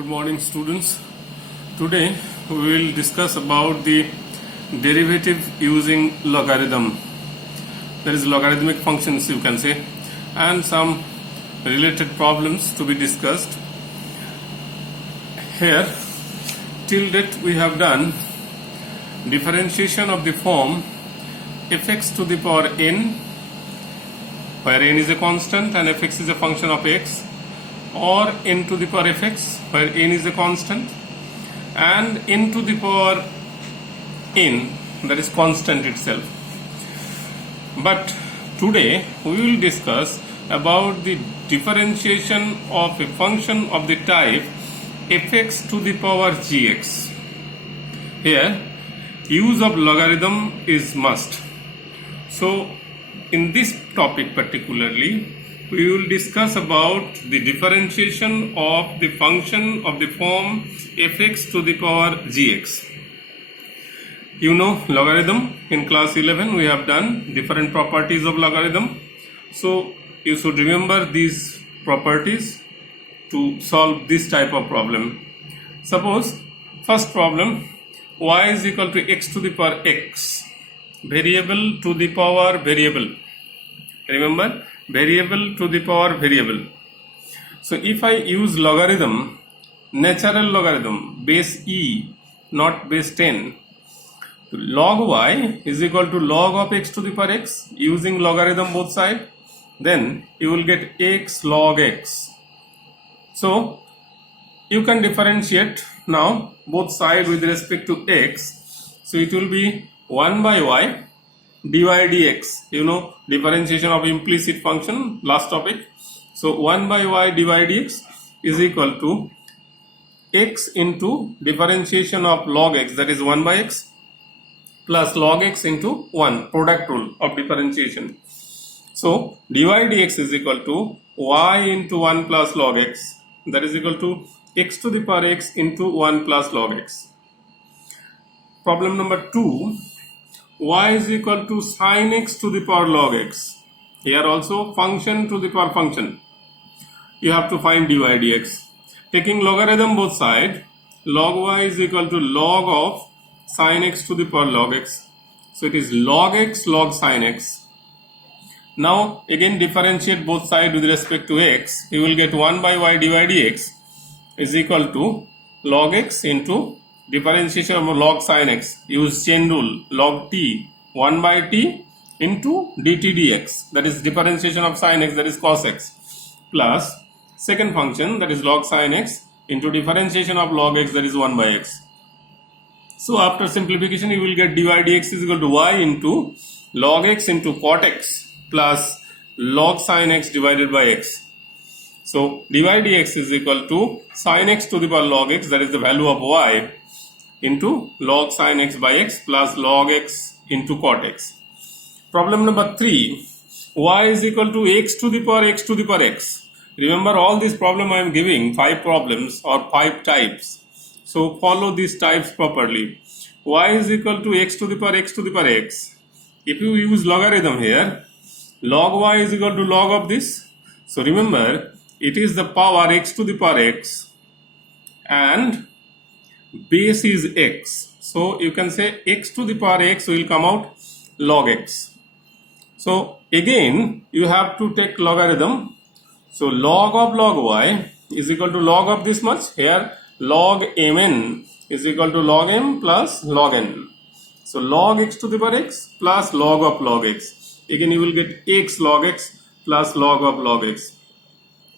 Good morning, students. Today we will discuss about the derivative using logarithm. There is logarithmic functions, you can say, and some related problems to be discussed. Here, till date we have done differentiation of the form fx to the power n, where n is a constant and fx is a function of x, or n to the power fx, where n is a constant, and n to the power n, that is constant itself. But today we will discuss about the differentiation of a function of the type fx to the power gx. Here, use of logarithm is must. So, in this topic particularly, we will discuss about the differentiation of the function of the form fx to the power gx. You know logarithm. In class 11 we have done different properties of logarithm. So you should remember these properties to solve this type of problem. Suppose first problem, y is equal to x to the power x, variable to the power variable. Remember, variable to the power variable. So if I use logarithm, natural logarithm, base e, not base 10, log y is equal to log of x to the power x, using logarithm both sides, then you will get x log x. So you can differentiate now both sides with respect to x. So it will be 1 by y dy dx, you know, differentiation of implicit function, last topic. So 1 by y dy dx is equal to x into differentiation of log x, that is 1 by x, plus log x into 1, product rule of differentiation. So dy dx is equal to y into 1 plus log x, that is equal to x to the power x into 1 plus log x. Problem number 2, y is equal to sin x to the power log x. Here also function to the power function. You have to find dy dx. Taking logarithm both sides, log y is equal to log of sin x to the power log x. So it is log x log sin x. Now again differentiate both sides with respect to x. You will get 1 by y dy dx is equal to log x into differentiation of log sin x. Use chain rule, log t, 1 by t into dt dx, that is differentiation of sin x, that is cos x, plus second function, that is log sin x, into differentiation of log x, that is 1 by x. So after simplification you will get dy dx is equal to y into log x into cot x plus log sin x divided by x. So dy dx is equal to sin x to the power log x, that is the value of y, into log sin x by x plus log x into cot x. Problem number 3, y is equal to x to the power x to the power x. Remember, all this problem I am giving 5 problems or 5 types. So follow these types properly. Y is equal to x to the power x to the power x. If you use logarithm here, log y is equal to log of this. So remember, it is the power x to the power x and base is x. So you can say x to the power x will come out log x. So again you have to take logarithm. So log of log y is equal to log of this much. Here log mn is equal to log m plus log n. So log x to the power x plus log of log x. Again you will get x log x plus log of log x.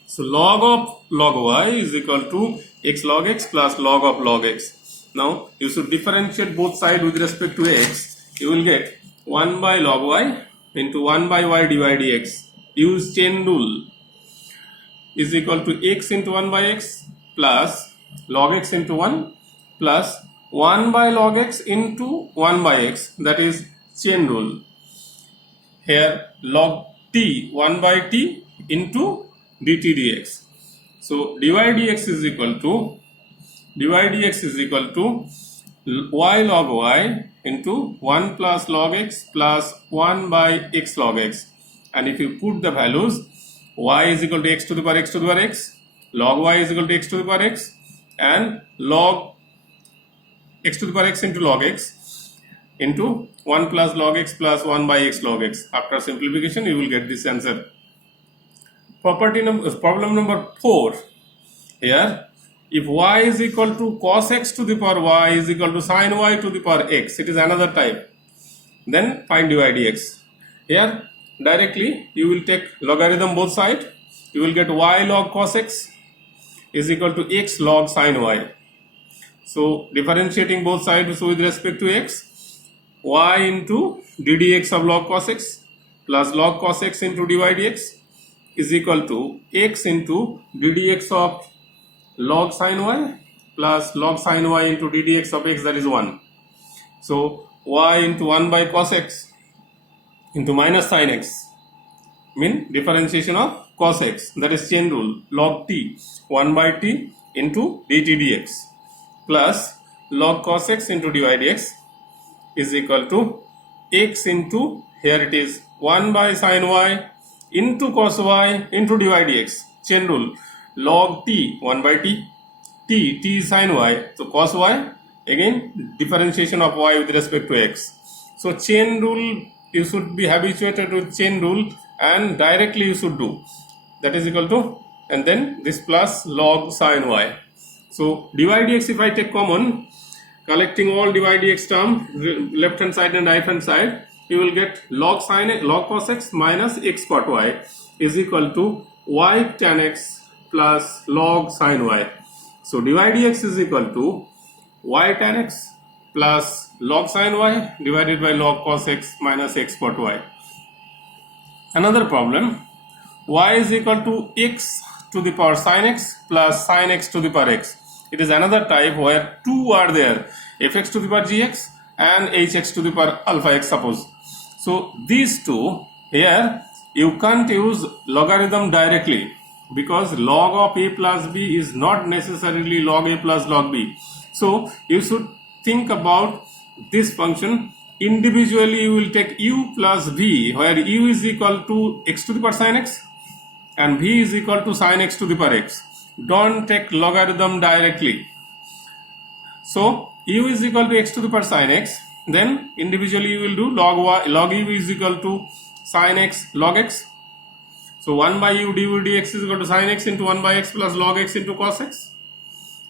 So log of log y is equal to x log x plus log of log x. Now you should differentiate both sides with respect to x. You will get 1 by log y into 1 by y dy dx. Use chain rule, is equal to x into 1 by x plus log x into 1 plus 1 by log x into 1 by x, that is chain rule. Here log t 1 by t into dt dx. So dy dx is equal to y log y into 1 plus log x plus 1 by x log x. And if you put the values, y is equal to x to the power x to the power x, log y is equal to x to the power x, and log x to the power x into log x into 1 plus log x plus 1 by x log x. After simplification, you will get this answer. Problem number 4. Here, if y is equal to cos x to the power y is equal to sin y to the power x, it is another type. Then find dy dx. Here, directly you will take logarithm both sides. You will get y log cos x is equal to x log sin y. So differentiating both sides with respect to x, y into ddx of log cos x plus log cos x into dy dx is equal to x into ddx of log sin y plus log sin y into ddx of x, that is 1. So y into 1 by cos x into minus sin x mean differentiation of cos x, that is chain rule, log t 1 by t into dt dx plus log cos x into dy dx is equal to x into, here it is 1 by sin y into cos y into dy dx, chain rule, log t 1 by t, t is sin y, so cos y, again differentiation of y with respect to x. So chain rule, you should be habituated with chain rule and directly you should do, that is equal to, and then this plus log sin y. So dy dx, if I take common, collecting all dy dx term, left hand side and right hand side, you will get log cos x minus x cot y is equal to y tan x plus log sin y. So dy dx is equal to y tan x plus log sin y divided by log cos x minus x cot y. Another problem, y is equal to x to the power sin x plus sin x to the power x. It is another type where two are there, fx to the power gx and hx to the power alpha x, suppose. So these two, here you can't use logarithm directly because log of a plus b is not necessarily log a plus log b. So you should think about this function individually. You will take u plus v, where u is equal to x to the power sin x and v is equal to sin x to the power x. Don't take logarithm directly. So u is equal to x to the power sin x, then individually you will do log u is equal to sin x log x. So 1 by u du dx is equal to sin x into 1 by x plus log x into cos x.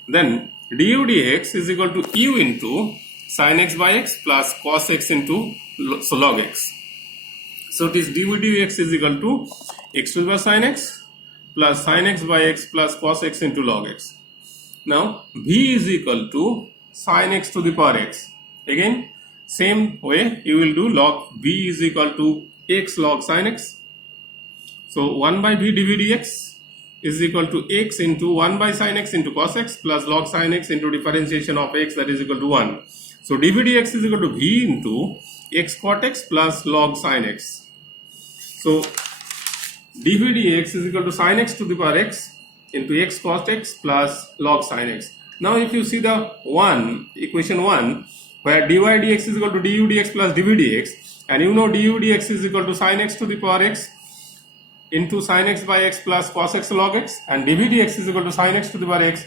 Then du dx is equal to u into sin x by x plus cos x into log x. So this du dx is equal to x to the power sin x plus sin x by x plus cos x into log x. Now v is equal to sin x to the power x. Again same way you will do log v is equal to x log sin x. So 1 by v dv dx is equal to x into 1 by sin x into cos x plus log sin x into differentiation of x, that is equal to 1. So dv dx is equal to v into x cot x plus log sin x. So dv dx is equal to sin x to the power x into x cos x plus log sin x. Now if you see the equation 1 where dy dx is equal to du dx plus dv dx, and you know du dx is equal to sin x to the power x into sin x by x plus cos x log x, and dv dx is equal to sin x to the power x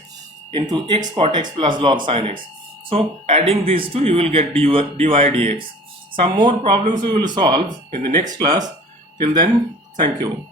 into x cot x plus log sin x. So adding these two, you will get dy dx. Some more problems we will solve in the next class. Till then, thank you.